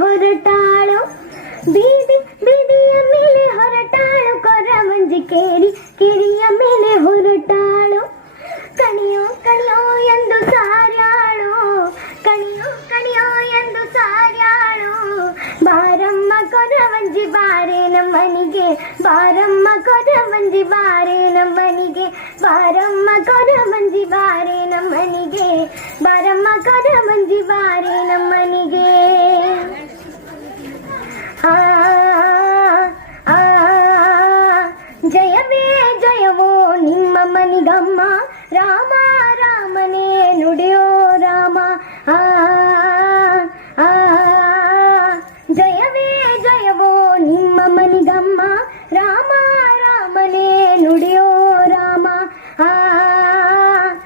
ಹೊರಟಾಳು ಬೀದಿ ಬೀದಿಯ ಮೇಲೆ ಹೊರಟಾಳು ಕೊರವಂಜಿ ಕೇರಿ ಕಿರಿಯ ಮೇಲೆ ಹೊರಟಾಳು ಕಣಿಯೋ ಕಣಿಯೋ ಎಂದು ಸಾರ್ಯಾಳು ಕಣಿಯೋ ಕಣಿಯೋ ಎಂದು ಸಾರ್ಯಾಳು ಬಾರಮ್ಮ ಕೊರವಂಜಿ ಬಾರೆ ನಮ್ಮನಿಗೆ ಬಾರಮ್ಮ ಕೊರವಂಜಿ ಬಾರೆ ನಮ್ಮನಿಗೆ ಬಾರಮ್ಮ ಕೊರವಂಜಿ జయవో నిమ్మ మణిగమ్మ రామా